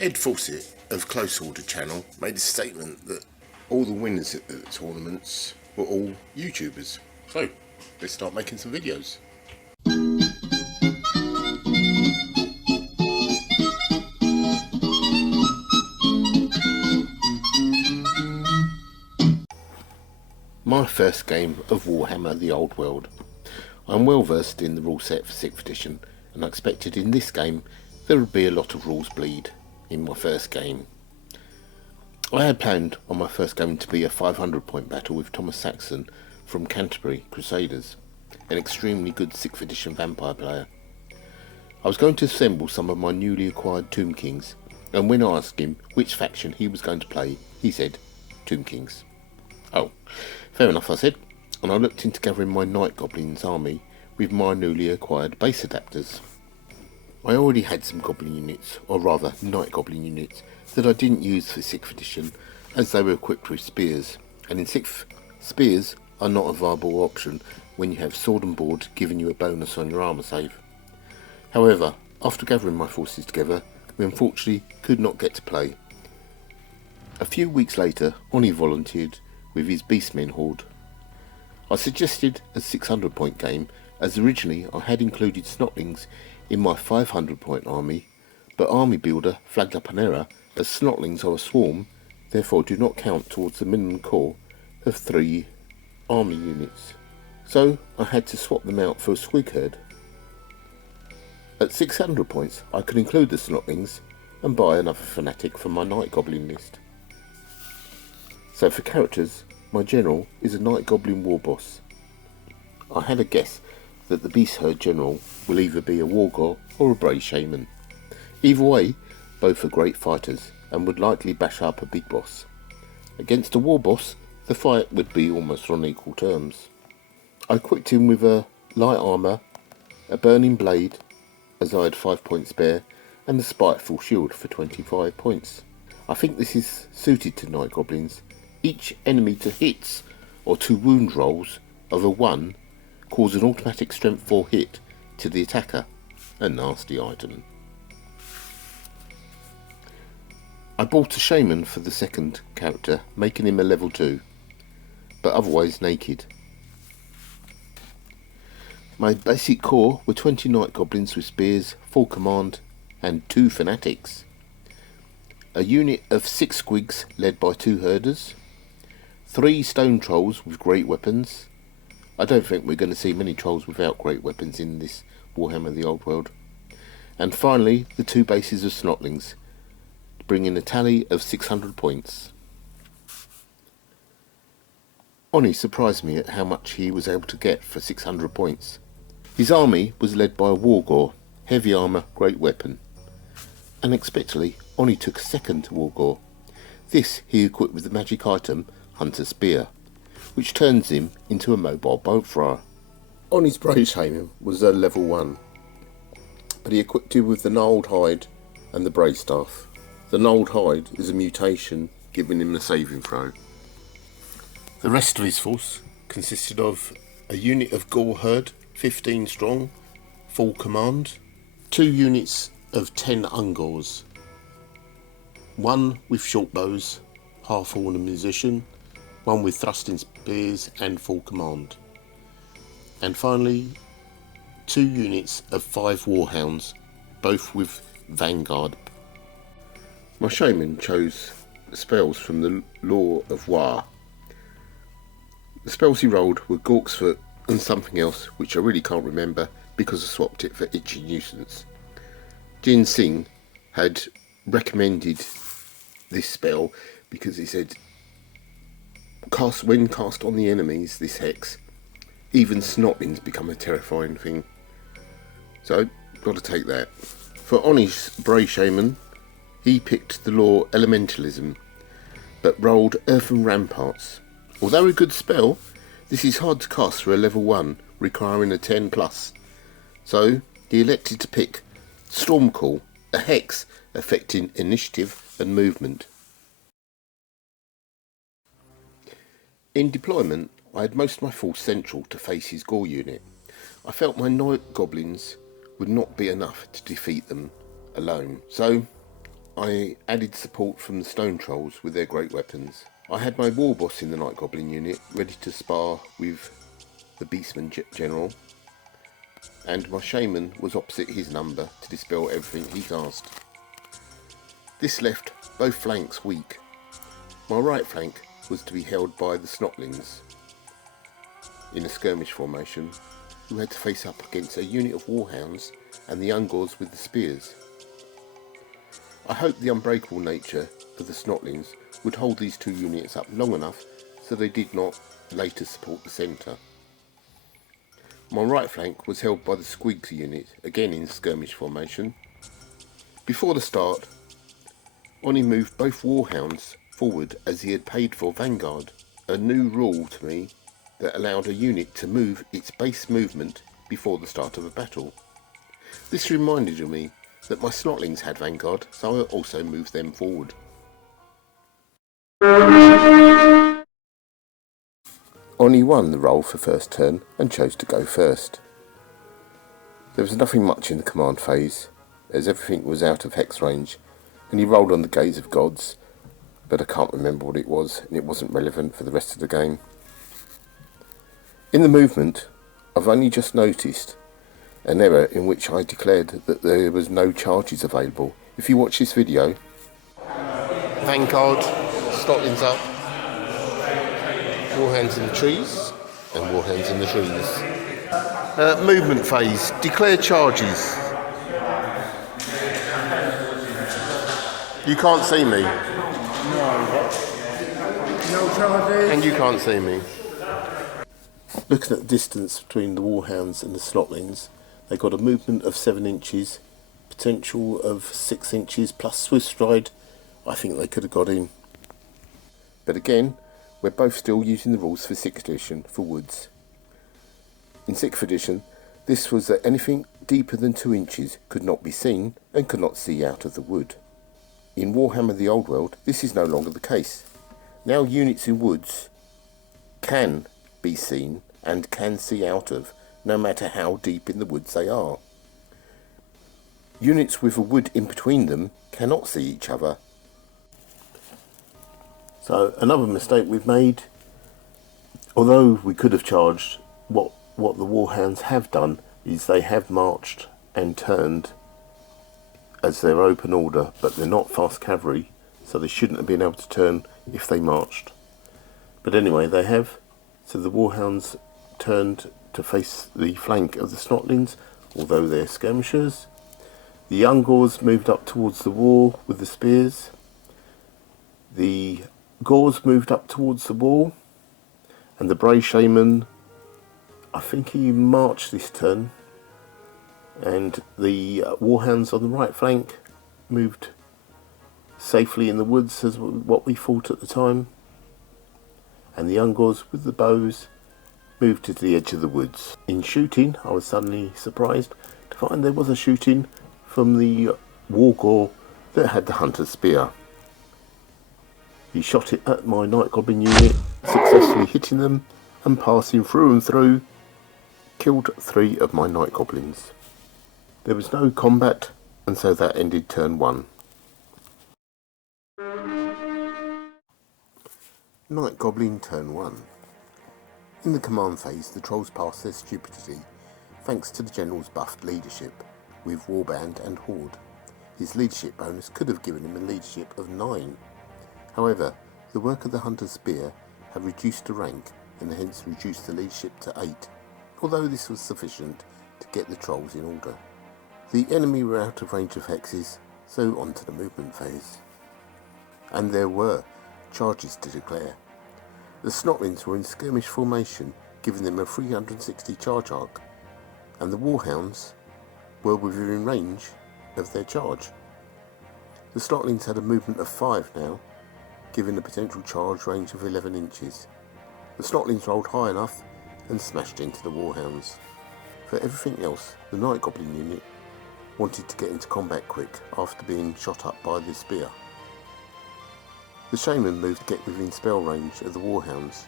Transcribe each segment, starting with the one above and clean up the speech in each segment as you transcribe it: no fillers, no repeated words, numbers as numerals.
Ed Fawcett of Close Order channel made a statement that all the winners at the tournaments were all YouTubers. So, let's start making some videos. My first game of Warhammer the Old World. I'm well versed in the rule set for 6th edition, and I expected in this game there would be a lot of rules bleed in my first game. I had planned on my first game to be a 500 point battle with Thomas Saxon from Canterbury Crusaders, an extremely good 6th edition vampire player. I was going to assemble some of my newly acquired Tomb Kings, and when I asked him which faction he was going to play, he said Tomb Kings. Oh, fair enough, I said, and I looked into gathering my Night Goblins army with my newly acquired base adapters. I already had some Goblin units, or rather Night Goblin units, that I didn't use for 6th edition as they were equipped with spears, and in 6th, spears are not a viable option when you have sword and board giving you a bonus on your armour save. However, after gathering my forces together, we unfortunately could not get to play. A few weeks later, Oni volunteered with his Beastmen horde. I suggested a 600 point game, as originally I had included Snotlings in my 500 point army, but Army Builder flagged up an error as Snotlings are a swarm, therefore do not count towards the minimum core of 3 army units. So I had to swap them out for a Squig Herd. At 600 points I could include the Snotlings and buy another Fanatic from my Night Goblin list. So for characters, my general is a Night Goblin war boss. I had a guess that the Beast Herd general will either be a Wargor or a Brave Shaman. Either way, both are great fighters and would likely bash up a big boss. Against a war boss, the fight would be almost on equal terms. I equipped him with a light armour, a burning blade, as I had 5 points spare, and a spiteful shield for 25 points. I think this is suited to Night Goblins. Each enemy to hits or to wound rolls of a 1 cause an automatic strength 4 hit to the attacker, a nasty item. I bought a shaman for the second character, making him a level 2, but otherwise naked. My basic core were 20 Night Goblins with spears, full command, and 2 fanatics. A unit of 6 squigs led by 2 herders, 3 stone trolls with great weapons. I don't think we're going to see many trolls without great weapons in this Warhammer the Old World. And finally, the 2 bases of Snotlings, bringing a tally of 600 points. Oni surprised me at how much he was able to get for 600 points. His army was led by a Wargor, heavy armour, great weapon. Unexpectedly, Oni took a second Wargor. This he equipped with the magic item Hunter Spear, which turns him into a mobile bow thrower. Oni's Brave Shaman was a level 1, but he equipped him with the gnarled hide and the brave staff. The gnarled hide is a mutation, giving him a saving throw. The rest of his force consisted of a unit of Gore Herd, 15 strong, full command, 2 units of 10 Ungors, 1 with short bows, half-horn and musician, 1 with thrusting spears and full command, and finally 2 units of 5 warhounds, both with vanguard. My shaman chose spells from the Law of War. The spells he rolled were Gork's Foot and something else which I really can't remember because I swapped it for Itchy Nuisance. Jin Singh had recommended this spell because he said, when cast on the enemies, this hex, even Snotlings become a terrifying thing. So, got to take that. For Oni's Brave Shaman, he picked the law Elementalism, but rolled Earthen Ramparts. Although a good spell, this is hard to cast for a level 1, requiring a 10+. So, he elected to pick Stormcall, a hex affecting initiative and movement. In deployment, I had most of my force central to face his Gore unit. I felt my Night Goblins would not be enough to defeat them alone, so I added support from the stone trolls with their great weapons. I had my war boss in the Night Goblin unit ready to spar with the Beastmen general, and my shaman was opposite his number to dispel everything he cast. This left both flanks weak. My right flank was to be held by the Snotlings in a skirmish formation, who had to face up against a unit of warhounds and the Ungors with the spears. I hoped the unbreakable nature of the Snotlings would hold these two units up long enough so they did not later support the centre. My right flank was held by the Squigs unit, again in skirmish formation. Before the start, Oni moved both warhounds forward as he had paid for Vanguard, a new rule to me that allowed a unit to move its base movement before the start of a battle. This reminded me that my Snotlings had Vanguard, so I also moved them forward. Oni won the roll for first turn and chose to go first. There was nothing much in the command phase, as everything was out of hex range, and he rolled on the Gaze of Gods, but I can't remember what it was, and it wasn't relevant for the rest of the game. In the movement, I've only just noticed an error in which I declared that there was no charges available. If you watch this video, Vanguard, Snotlings up, warhounds in the trees, and warhounds in the trees. Movement phase, declare charges. You can't see me. No charges. And you can't see me. Looking at the distance between the warhounds and the Snotlings, they got a movement of 7 inches, potential of 6 inches plus swift stride. I think they could have got in. But again, we're both still using the rules for 6th edition for woods. In 6th edition, this was that anything deeper than 2 inches could not be seen and could not see out of the wood. In Warhammer the Old World, this is no longer the case. Now units in woods can be seen and can see out of, no matter how deep in the woods they are. Units with a wood in between them cannot see each other. So another mistake we've made, although we could have charged, what the warhounds have done is they have marched and turned as their open order, but they're not fast cavalry, so they shouldn't have been able to turn if they marched. But anyway, they have. So the warhounds turned to face the flank of the Snotlings, although they're skirmishers. The Ungors moved up towards the wall with the spears. The Gors moved up towards the wall, and the Bray Shaman, I think he marched this turn, and the warhounds on the right flank moved safely in the woods, as what we thought at the time, and the Ungors with the bows moved to the edge of the woods. In shooting, I was suddenly surprised to find there was a shooting from the Wargor that had the Hunter's Spear. He shot it at my Night Goblin unit, successfully hitting them and passing through and through, killed 3 of my Night Goblins. There was no combat, and so that ended turn 1. Night Goblin turn 1. In the command phase, the trolls passed their stupidity thanks to the general's buffed leadership with Warband and Horde. His leadership bonus could have given him a leadership of 9. However, the work of the Hunter's Spear had reduced the rank and hence reduced the leadership to 8, although this was sufficient to get the trolls in order. The enemy were out of range of hexes, so on to the movement phase. And there were charges to declare. The Snotlings were in skirmish formation, giving them a 360 charge arc, and the Warhounds were within range of their charge. The Snotlings had a movement of 5 now, giving a potential charge range of 11 inches. The Snotlings rolled high enough and smashed into the Warhounds. For everything else, the Night Goblin unit wanted to get into combat quick after being shot up by the spear. The Shaman moved to get within spell range of the Warhounds.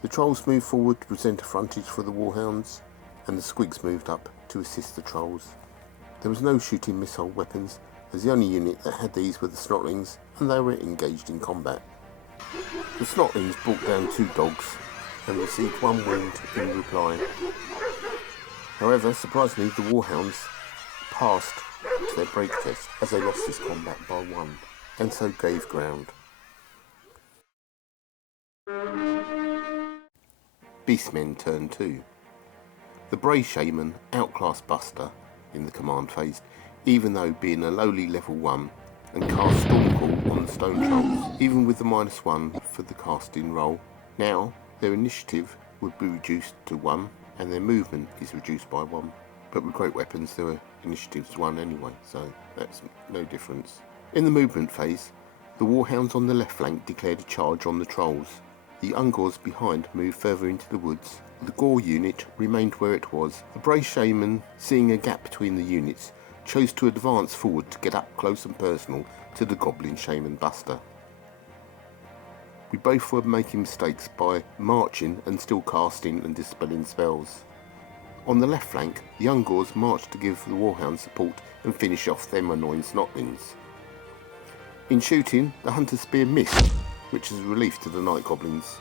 The Trolls moved forward to present a frontage for the Warhounds, and the Squigs moved up to assist the Trolls. There was no shooting missile weapons, as the only unit that had these were the Snotlings, and they were engaged in combat. The Snotlings brought down 2 dogs and received 1 wound in reply. However, surprisingly, the Warhounds passed to their break test as they lost this combat by 1, and so gave ground. Beastmen turn 2. The Brave Shaman outclassed Buster in the command phase, even though being a lowly level 1, and cast Stormcall on the Stone Trolls, even with the -1 for the casting roll. Now, their initiative would be reduced to 1, and their movement is reduced by 1. But with great weapons, their initiative's 1 anyway, so that's no difference. In the movement phase, the Warhounds on the left flank declared a charge on the Trolls. The Ungors behind moved further into the woods. The Gore unit remained where it was. The Brave Shaman, seeing a gap between the units, chose to advance forward to get up close and personal to the Goblin Shaman Buster. We both were making mistakes by marching and still casting and dispelling spells. On the left flank, the Ungors marched to give the Warhound support and finish off them annoying Snotlings. In shooting, the Hunter's Spear missed, which is a relief to the Night Goblins.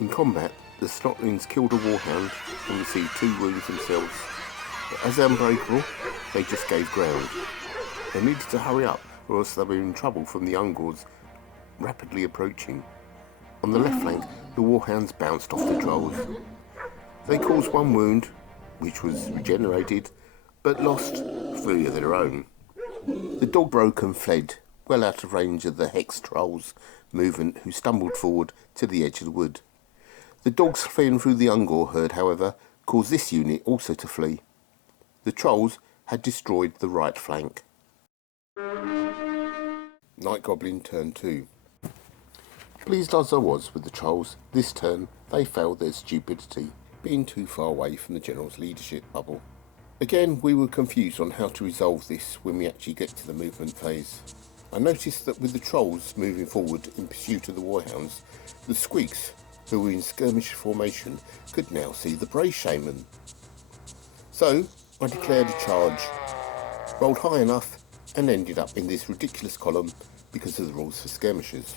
In combat, the Snotlings killed a Warhound and received 2 wounds themselves, but as unbreakable, they just gave ground. They needed to hurry up, or else they were in trouble from the Ungors rapidly approaching. On the left flank, the Warhounds bounced off the Trolls. They caused 1 wound, which was regenerated, but lost 3 of their own. The dog broke and fled, well out of range of the Hex Trolls' movement, who stumbled forward to the edge of the wood. The dogs fleeing through the Ungor herd, however, caused this unit also to flee. The Trolls had destroyed the right flank. Night Goblin turn 2. Pleased as I was with the Trolls, this turn they failed their stupidity, being too far away from the General's leadership bubble. Again, we were confused on how to resolve this when we actually get to the movement phase. I noticed that with the Trolls moving forward in pursuit of the Warhounds, the Squeaks, who were in skirmish formation, could now see the Brave Shaman. So, I declared a charge, rolled high enough, and ended up in this ridiculous column because of the rules for skirmishers.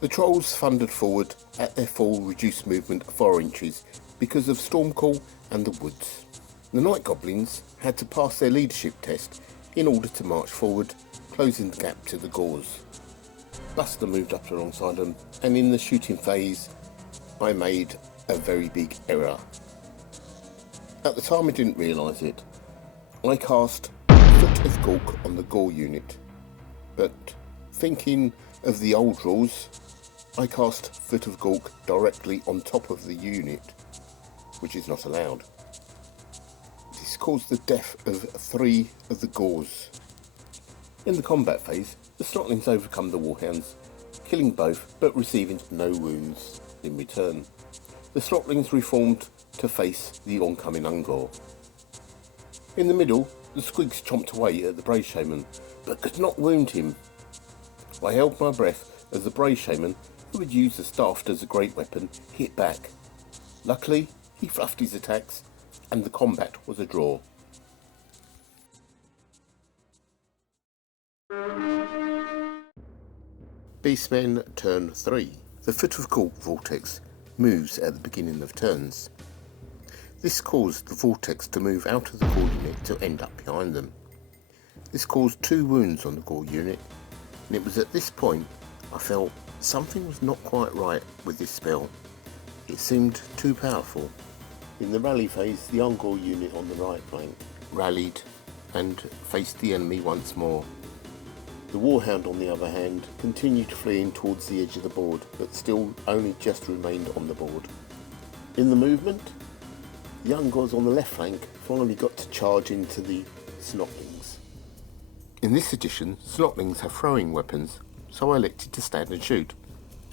The Trolls thundered forward at their full reduced movement of 4 inches because of Stormcall and the woods. The Night Goblins had to pass their leadership test in order to march forward, closing the gap to the Gores. Buster moved up alongside them, and in the shooting phase, I made a very big error. At the time I didn't realise it. I cast Foot of Gulk on the Gore unit, but thinking of the old rules, I cast Foot of Gulk directly on top of the unit, which is not allowed. This caused the death of 3 of the Gores. In the combat phase, the Snotlings overcome the Warhounds, killing both but receiving no wounds in return. The Snotlings reformed to face the oncoming Ungor. In the middle, the Squigs chomped away at the Brave Shaman, but could not wound him. I held my breath as the Brave Shaman, who had used the staff as a great weapon, hit back. Luckily, he fluffed his attacks, and the combat was a draw. Beastmen turn 3. The Foot of Gulk vortex moves at the beginning of turns. This caused the vortex to move out of the Gore unit to end up behind them. This caused 2 wounds on the Gore unit, and it was at this point I felt something was not quite right with this spell. It seemed too powerful. In the rally phase, the Ungor unit on the right flank rallied and faced the enemy once more. The Warhound, on the other hand, continued fleeing towards the edge of the board, but still only just remained on the board. In the movement, the Ungors on the left flank finally got to charge into the Snotlings. In this edition, Snotlings have throwing weapons, so I elected to stand and shoot,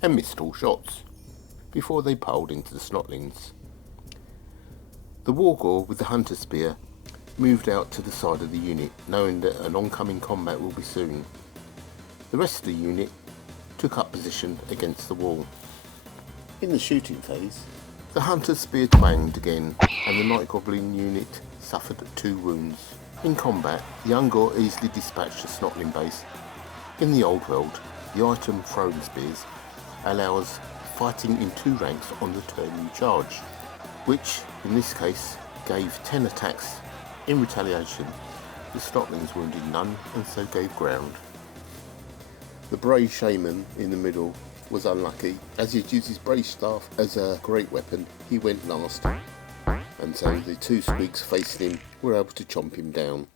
and missed all shots, before they piled into the Snotlings. The Wargore with the Hunter's Spear moved out to the side of the unit, knowing that an oncoming combat will be soon. The rest of the unit took up position against the wall. In the shooting phase, the Hunter's Spear twanged again, and the Night Goblin unit suffered 2 wounds. In combat, the Ungor easily dispatched a Snotling base. In the old world, the item throwing spears allows fighting in 2 ranks on the turn you charge, which in this case gave 10 attacks. In retaliation, the Snotlings wounded none and so gave ground. The brave shaman in the middle was unlucky. As he'd used his brave staff as a great weapon, he went last, and so the 2 squigs facing him were able to chomp him down.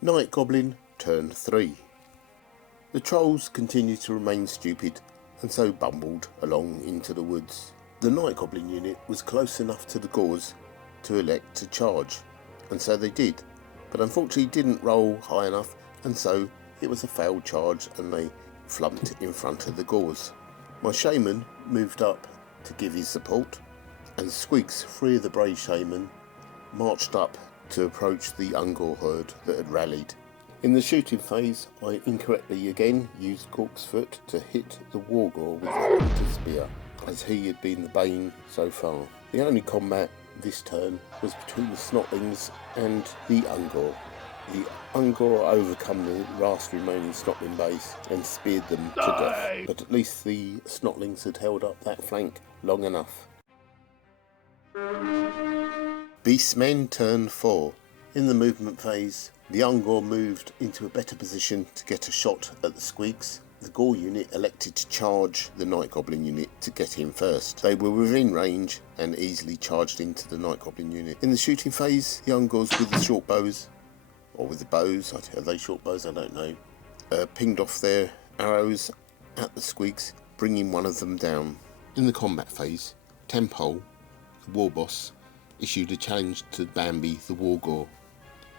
Night Goblin, turn 3. The trolls continued to remain stupid and so bumbled along into the woods. The Night Goblin unit was close enough to the Gors to elect to charge, and so they did, but unfortunately didn't roll high enough, and so it was a failed charge and they flumped in front of the Gors. My shaman moved up to give his support, and Squigs, 3 of the brave shaman, marched up to approach the Ungor herd that had rallied. In the shooting phase, I incorrectly again used Gork's foot to hit the Wargor with the hunter's spear, as he had been the bane so far. The only combat this turn was between the Snotlings and the Ungor. The Ungor overcome the last remaining Snotling base and speared them to death, but at least the Snotlings had held up that flank long enough. Beastmen, turn 4. In the movement phase, the Ungor moved into a better position to get a shot at the Squigs. The Gore unit elected to charge the Night Goblin unit to get in first. They were within range and easily charged into the Night Goblin unit. In the shooting phase, the Ungors with the short bows, or with the bows, are they short bows? I don't know, pinged off their arrows at the Squigs, bringing one of them down. In the combat phase, Tempole, the war boss, issued a challenge to Bambi, the Wargor.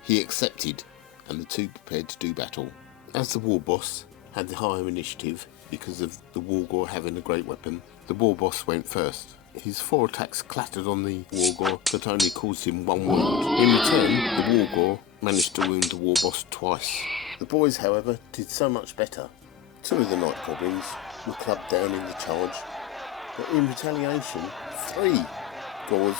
He accepted, and the 2 prepared to do battle. As the war boss had the higher initiative because of the Wargor having a great weapon, the war boss went first. His 4 attacks clattered on the Wargor but only caused him 1 wound. In return, the Wargor managed to wound the war boss twice. The boys, however, did so much better. 2 of the Night Goblins were clubbed down in the charge, but in retaliation, 3 Gors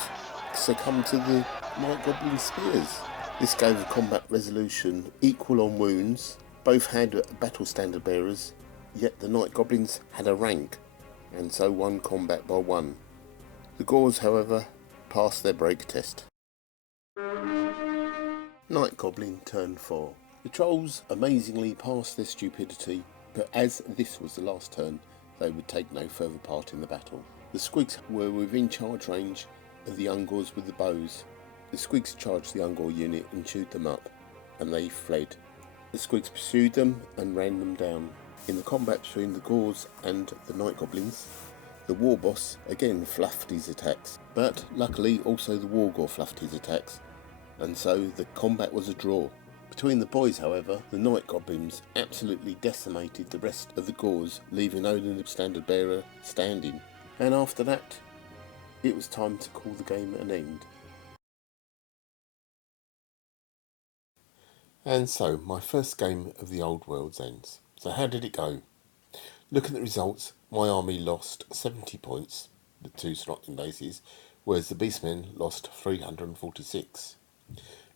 succumbed to the Night Goblin spears. This gave a combat resolution equal on wounds. Both had battle standard bearers, yet the Night Goblins had a rank, and so won combat by 1. The Gors, however, passed their break test. Night Goblin, turn 4. The trolls amazingly passed their stupidity, but as this was the last turn, they would take no further part in the battle. The Squigs were within charge range of the Ungors with the bows. The Squigs charged the Ungor unit and chewed them up, and they fled. The Squigs pursued them and ran them down. In the combat between the Gors and the Night Goblins, the war boss again fluffed his attacks, but luckily also the Wargor fluffed his attacks, and so the combat was a draw. Between the boys, however, the Night Goblins absolutely decimated the rest of the Gors, leaving only the standard bearer standing. And after that, it was time to call the game an end. And so, my first game of the Old Worlds ends. So how did it go? Looking at the results, my army lost 70 points, the 2 Snotling bases, whereas the Beastmen lost 346.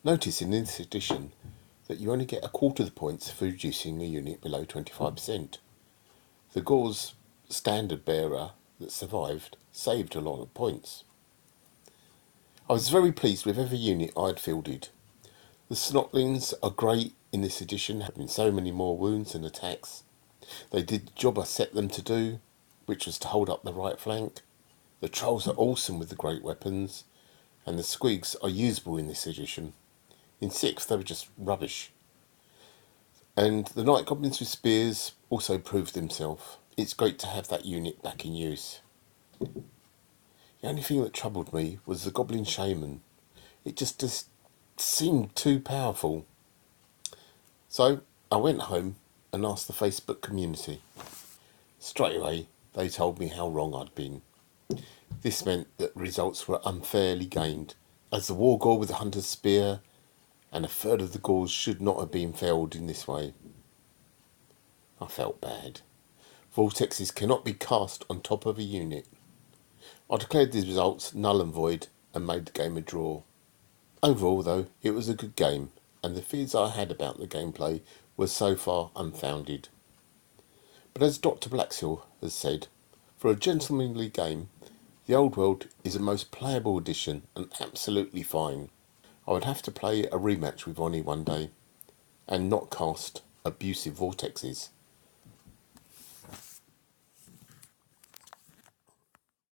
Notice in this edition that you only get a quarter of the points for reducing a unit below 25%. The Gor's standard bearer that survived saved a lot of points. I was very pleased with every unit I had fielded. The Snotlings are great in this edition, having so many more wounds and attacks. They did the job I set them to do, which was to hold up the right flank. The Trolls are awesome with the great weapons, and the Squigs are usable in this edition. In 6th they were just rubbish. And the Night Goblins with spears also proved themselves. It's great to have that unit back in use. The only thing that troubled me was the Goblin Shaman. It just seemed too powerful. So I went home and asked the Facebook community. Straight away they told me how wrong I'd been. This meant that results were unfairly gained, as the Wargor with the Hunter's Spear and a third of the Gors should not have been felled in this way. I felt bad. Vortexes cannot be cast on top of a unit. I declared the results null and void and made the game a draw. Overall though, it was a good game, and the fears I had about the gameplay were so far unfounded. But as Dr. Blackshill has said, for a gentlemanly game, the Old World is a most playable edition and absolutely fine. I would have to play a rematch with Ronnie one day, and not cast abusive vortexes.